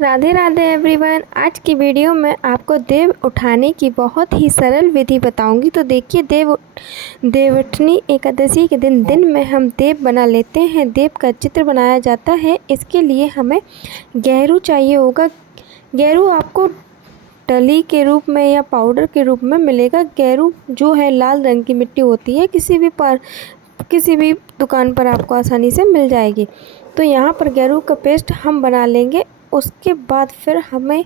Radhe Radhe everyone. आज की video में आपको देव उठाने की बहुत ही सरल विधि बताऊंगी। तो देखिए, देवउठनी एकादशी के दिन में हम देव बना लेते हैं। देव का चित्र बनाया जाता है। इसके लिए हमें गेरू चाहिए होगा। गेरू आपको डली के रूप में या पाउडर के रूप में मिलेगा। गेरू जो है लाल रंग की मिट्टी होती है, किसी भी दुकान पर आपको आसानी से मिल जाएगी। तो यहाँ पर गेरू का पेस्ट हम बना लेंगे। उसके बाद फिर हमें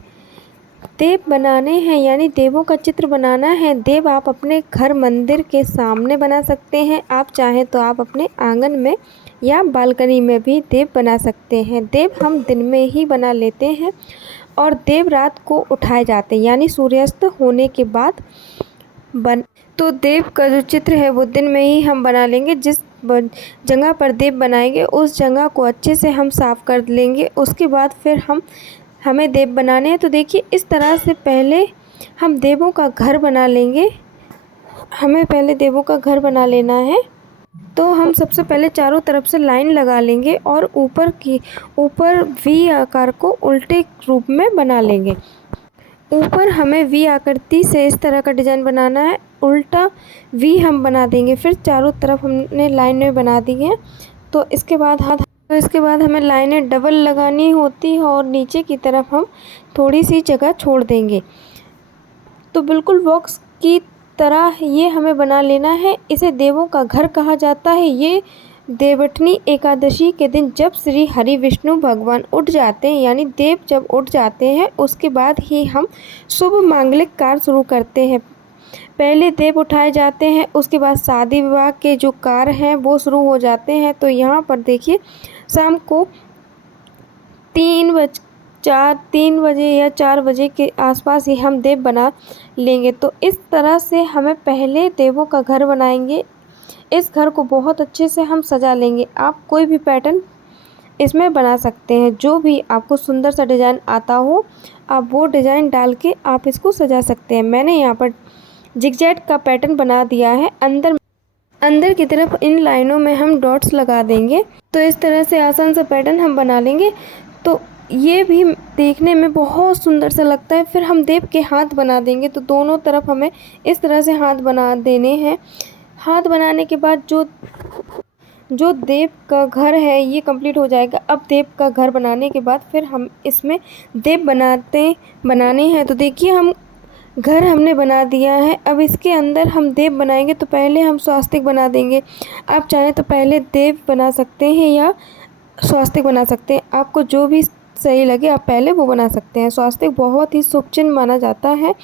देव बनाने हैं, यानी देवों का चित्र बनाना है। देव आप अपने घर मंदिर के सामने बना सकते हैं। आप चाहें तो आप अपने आंगन में या बालकनी में भी देव बना सकते हैं। देव हम दिन में ही बना लेते हैं और देव रात को उठाए जाते हैं, यानी सूर्यास्त होने के बाद तो देव का जो चित्र है वो दिन में ही हम बना लेंगे। जिस जगह पर देव बनाएंगे उस जगह को अच्छे से हम साफ़ कर लेंगे। उसके बाद फिर हमें देव बनाने हैं। तो देखिए, इस तरह से पहले हम देवों का घर बना लेंगे। हमें पहले देवों का घर बना लेना है। तो हम सबसे पहले चारों तरफ से लाइन लगा लेंगे और ऊपर वी आकार को उल्टे रूप में बना लेंगे। ऊपर हमें वी आकृति से इस तरह का डिज़ाइन बनाना है। उल्टा वी हम बना देंगे। फिर चारों तरफ हमने लाइनें बना दी हैं। तो इसके बाद हमें लाइनें डबल लगानी होती है और नीचे की तरफ हम थोड़ी सी जगह छोड़ देंगे। तो बिल्कुल बॉक्स की तरह ये हमें बना लेना है। इसे देवों का घर कहा जाता है। ये देवउठनी एकादशी के दिन जब श्री हरि विष्णु भगवान उठ जाते हैं, यानी देव जब उठ जाते हैं, उसके बाद ही हम शुभ मांगलिक कार्य शुरू करते हैं। पहले देव उठाए जाते हैं, उसके बाद शादी विवाह के जो कार्य हैं वो शुरू हो जाते हैं। तो यहाँ पर देखिए, शाम को 3 बजे या 4 बजे के आसपास ही हम देव बना लेंगे। तो इस तरह से हमें पहले देवों का घर बनाएंगे। इस घर को बहुत अच्छे से हम सजा लेंगे। आप कोई भी पैटर्न इसमें बना सकते हैं, जो भी आपको सुंदर सा डिज़ाइन आता हो, आप वो डिज़ाइन डाल के आप इसको सजा सकते हैं। मैंने यहाँ पर जिगजैग का पैटर्न बना दिया है। अंदर की तरफ इन लाइनों में हम डॉट्स लगा देंगे। तो इस तरह से आसान सा पैटर्न हम बना लेंगे। तो ये भी देखने में बहुत सुंदर सा लगता है। फिर हम देव के हाथ बना देंगे। तो दोनों तरफ हमें इस तरह से हाथ बना देने हैं। हाथ बनाने के बाद जो देव का घर है ये कंप्लीट हो जाएगा। अब देव का घर बनाने के बाद फिर हम इसमें देव बनाने हैं। तो देखिए, हम घर हमने बना दिया है। अब इसके अंदर हम देव बनाएंगे। तो पहले हम स्वास्तिक बना देंगे। आप चाहें तो पहले देव बना सकते हैं या स्वास्तिक बना सकते हैं। आपको जो भी सही लगे आप पहले वो बना सकते हैं। स्वास्तिक बहुत ही शुभ चिन्ह माना जाता है।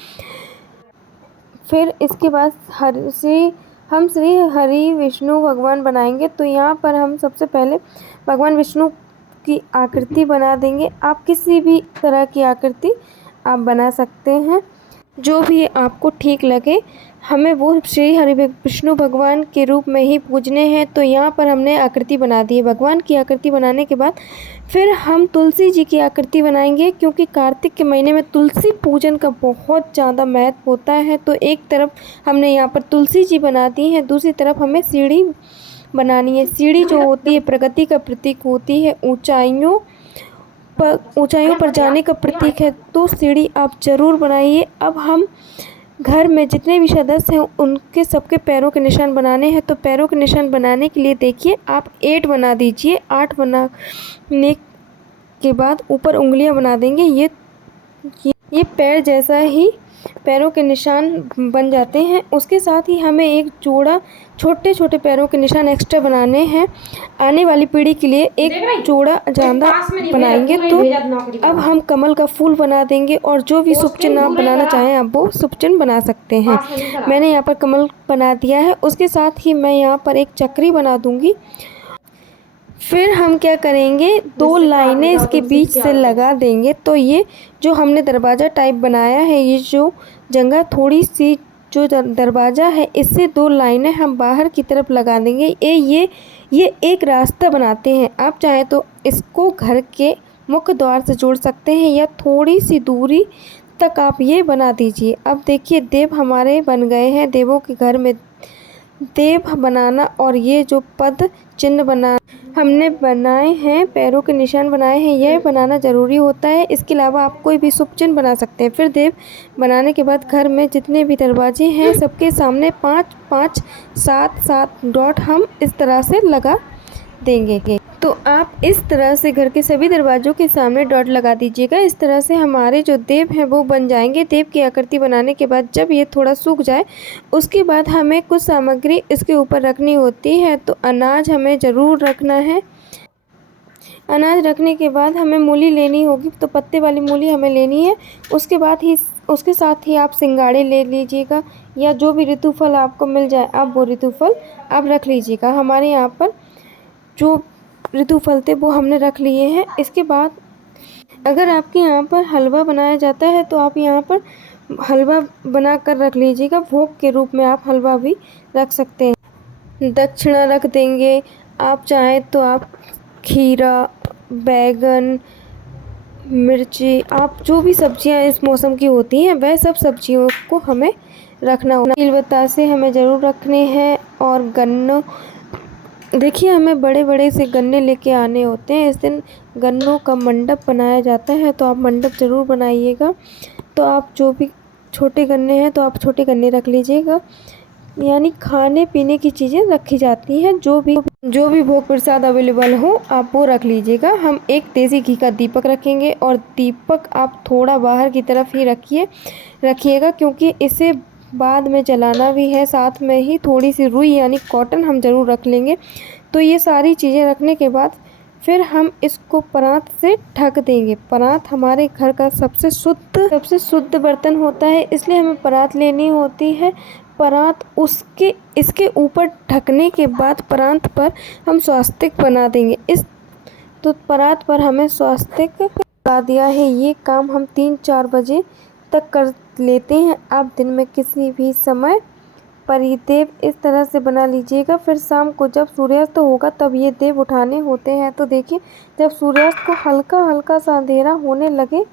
फिर इसके बाद हम श्री हरि विष्णु भगवान बनाएंगे। तो यहाँ पर हम सबसे पहले भगवान विष्णु की आकृति बना देंगे। आप किसी भी तरह की आकृति आप बना सकते हैं, जो भी आपको ठीक लगे। हमें वो श्री हरि विष्णु भगवान के रूप में ही पूजने हैं। तो यहाँ पर हमने आकृति बना दी है। भगवान की आकृति बनाने के बाद फिर हम तुलसी जी की आकृति बनाएंगे, क्योंकि कार्तिक के महीने में तुलसी पूजन का बहुत ज़्यादा महत्व होता है। तो एक तरफ हमने यहाँ पर तुलसी जी बना दी है, दूसरी तरफ हमें सीढ़ी बनानी है। सीढ़ी जो होती है प्रगति का प्रतीक होती है, ऊंचाइयों पर जाने का प्रतीक है। तो सीढ़ी आप ज़रूर बनाइए। अब हम घर में जितने भी सदस्य हैं उनके सबके पैरों के निशान बनाने हैं। तो पैरों के निशान बनाने के लिए देखिए, आप 8 बना दीजिए। 8 बनाने के बाद ऊपर उंगलियां बना देंगे। ये पैर जैसा ही पैरों के निशान बन जाते हैं। उसके साथ ही हमें एक जोड़ा छोटे छोटे पैरों के निशान एक्स्ट्रा बनाने हैं। आने वाली पीढ़ी के लिए एक जोड़ा ज़्यादा बनाएंगे। तो अब हम कमल का फूल बना देंगे और जो भी शुभ चिन्ह आप बनाना चाहें आप वो शुभ चिन्ह बना सकते हैं। मैंने यहाँ पर कमल बना दिया है। उसके साथ ही मैं यहाँ पर एक चक्री बना दूँगी। फिर हम क्या करेंगे, 2 लाइनें इसके बीच से लगा देंगे। तो ये जो हमने दरवाज़ा टाइप बनाया है, ये जो जगह थोड़ी सी जो दरवाज़ा है, इससे 2 लाइनें हम बाहर की तरफ लगा देंगे। ये एक रास्ता बनाते हैं। आप चाहें तो इसको घर के मुख्य द्वार से जोड़ सकते हैं या थोड़ी सी दूरी तक आप ये बना दीजिए। अब देखिए, देव हमारे बन गए हैं। देवों के घर में देव बनाना और ये जो पद चिन्ह हमने बनाए हैं, पैरों के निशान बनाए हैं, यह बनाना ज़रूरी होता है। इसके अलावा आप कोई भी शुभ चिन्ह बना सकते हैं। फिर देव बनाने के बाद घर में जितने भी दरवाजे हैं सबके सामने 5-5, 7-7 डॉट हम इस तरह से लगा देंगे। तो आप इस तरह से घर के सभी दरवाज़ों के सामने डॉट लगा दीजिएगा। इस तरह से हमारे जो देव हैं वो बन जाएंगे। देव की आकृति बनाने के बाद जब ये थोड़ा सूख जाए उसके बाद हमें कुछ सामग्री इसके ऊपर रखनी होती है। तो अनाज हमें ज़रूर रखना है। अनाज रखने के बाद हमें मूली लेनी होगी, तो पत्ते वाली मूली हमें लेनी है। उसके साथ ही आप सिंगाड़े ले लीजिएगा, या जो भी ऋतुफल आपको मिल जाए आप वो ऋतुफल आप रख लीजिएगा। हमारे यहाँ पर जो ऋतुफल थे वो हमने रख लिए हैं। इसके बाद अगर आपके यहाँ पर हलवा बनाया जाता है तो आप यहाँ पर हलवा बना कर रख लीजिएगा। भोग के रूप में आप हलवा भी रख सकते हैं। दक्षिणा रख देंगे। आप चाहें तो आप खीरा, बैगन, मिर्ची, आप जो भी सब्जियां इस मौसम की होती हैं वह सब सब्जियों को हमें रखना होगा। तिल बतासे हमें ज़रूर रखने हैं। और गन्नों, देखिए हमें बड़े बड़े से गन्ने लेके आने होते हैं। इस दिन गन्नों का मंडप बनाया जाता है, तो आप मंडप ज़रूर बनाइएगा। तो आप जो भी छोटे गन्ने हैं तो आप छोटे गन्ने रख लीजिएगा। यानी खाने पीने की चीज़ें रखी जाती हैं, जो भी भोग प्रसाद अवेलेबल हो आप वो रख लीजिएगा। हम एक देसी घी का दीपक रखेंगे, और दीपक आप थोड़ा बाहर की तरफ ही रखिएगा, क्योंकि इसे बाद में जलाना भी है। साथ में ही थोड़ी सी रुई यानी कॉटन हम ज़रूर रख लेंगे। तो ये सारी चीज़ें रखने के बाद फिर हम इसको परात से ढक देंगे। परात हमारे घर का सबसे शुद्ध बर्तन होता है, इसलिए हमें परात लेनी होती है। परात इसके ऊपर ढकने के बाद परात पर हम स्वास्तिक बना देंगे। तो परात पर हमें स्वास्तिक लगा दिया है। ये काम हम 3-4 बजे तक कर लेते हैं। आप दिन में किसी भी समय पर ये देव इस तरह से बना लीजिएगा। फिर शाम को जब सूर्यास्त होगा तब ये देव उठाने होते हैं। तो देखिए जब सूर्यास्त को हल्का हल्का सा अंधेरा होने लगे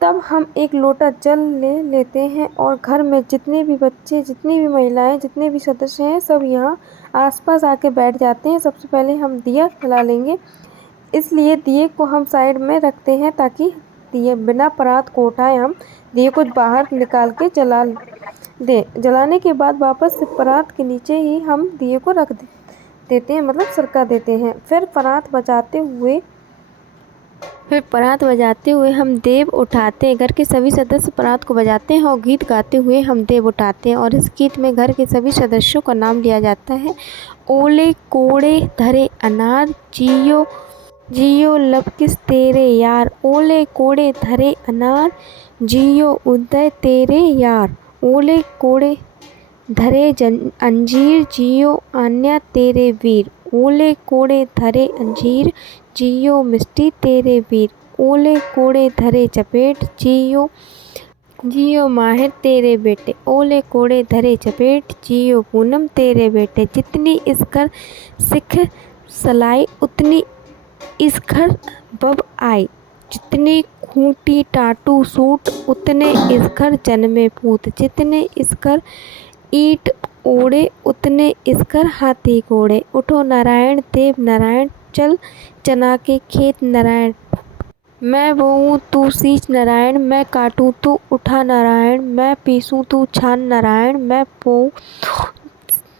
तब हम एक लोटा जल ले लेते हैं, और घर में जितने भी बच्चे, जितनी भी महिलाएं, जितने भी सदस्य हैं सब यहाँ आसपास आके बैठ जाते हैं। सबसे पहले हम दिया जला लेंगे, इसलिए दिए को हम साइड में रखते हैं ताकि दिए बिना परात को उठाए हम दिए को बाहर निकाल के जला दें। जलाने के बाद वापस से परात के नीचे ही हम दिए को रख देते हैं, मतलब सरका देते हैं। फिर परात बजाते हुए हम देव उठाते हैं। घर के सभी सदस्य परात को बजाते हैं और गीत गाते हुए हम देव उठाते हैं, और इस गीत में घर के सभी सदस्यों का नाम लिया जाता है। ओले कोड़े धरे अनार, जियो जियो लबकिस तेरे यार। ओले कोड़े धरे अनार, जियो उदय तेरे यार। ओले कोड़े धरे अंजीर, जियो आन्या तेरे वीर। ओले कोड़े धरे अंजीर, जियो मिष्टी तेरे वीर। ओले कोड़े धरे चपेट, जियो माहिर तेरे बेटे। ओले कोड़े धरे चपेट, जियो पूनम तेरे बेटे। जितनी इस घर सिख सलाई, उतनी इस घर बब आई। जितनी खूंटी टाटू सूट, उतने इस घर जन्मे पूत। जितने इस घर ईंट ओढ़े, उतने इस घर हाथी घोड़े। उठो नारायण देव नारायण, चल चना के खेत नारायण। मैं बोऊं तू सींच नारायण, मैं काटूं तू उठा नारायण। मैं पीसूं तू छान नारायण, मैं पोऊं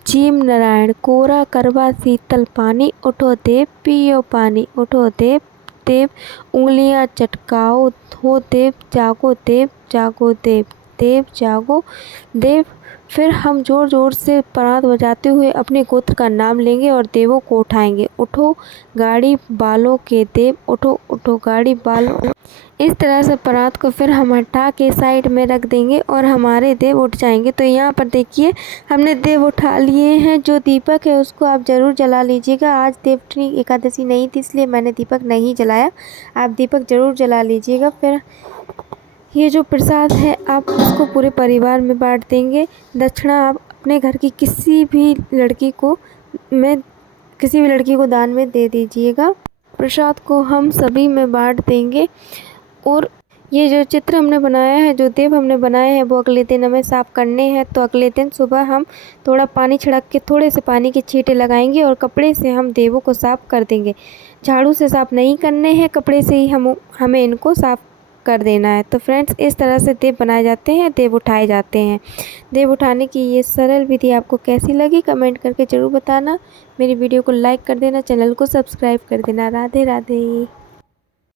चीम नारायण। कोरा करवा शीतल पानी, उठो देव पियो पानी। उठो देव देव उंगलियां चटकाओ, हो देव जागो देव जागो देव। देव जागो देव। फिर हम ज़ोर ज़ोर से परात बजाते हुए अपने गोत्र का नाम लेंगे और देवों को उठाएंगे। उठो गाड़ी बालों के देव, उठो उठो गाड़ी बालों। इस तरह से परात को फिर हम हटा के साइड में रख देंगे और हमारे देव उठ जाएंगे। तो यहाँ पर देखिए हमने देव उठा लिए हैं। जो दीपक है उसको आप ज़रूर जला लीजिएगा। आज देवउठनी एकादशी नहीं थी इसलिए मैंने दीपक नहीं जलाया। आप दीपक ज़रूर जला लीजिएगा। फिर ये जो प्रसाद है आप उसको पूरे परिवार में बांट देंगे। दक्षिणा आप अपने घर की किसी भी लड़की को दान में दे दीजिएगा। प्रसाद को हम सभी में बांट देंगे। और ये जो चित्र हमने बनाया है, जो देव हमने बनाए हैं, वो अगले दिन हमें साफ़ करने हैं। तो अगले दिन सुबह हम थोड़ा पानी छिड़क के थोड़े से पानी के छींटे लगाएंगे और कपड़े से हम देवों को साफ़ कर देंगे। झाड़ू से साफ़ नहीं करने हैं, कपड़े से ही हमें इनको साफ़ कर देना है। तो फ्रेंड्स, इस तरह से देव बनाए जाते हैं, देव उठाए जाते हैं। देव उठाने की ये सरल विधि आपको कैसी लगी कमेंट करके ज़रूर बताना। मेरी वीडियो को लाइक कर देना, चैनल को सब्सक्राइब कर देना। राधे राधे।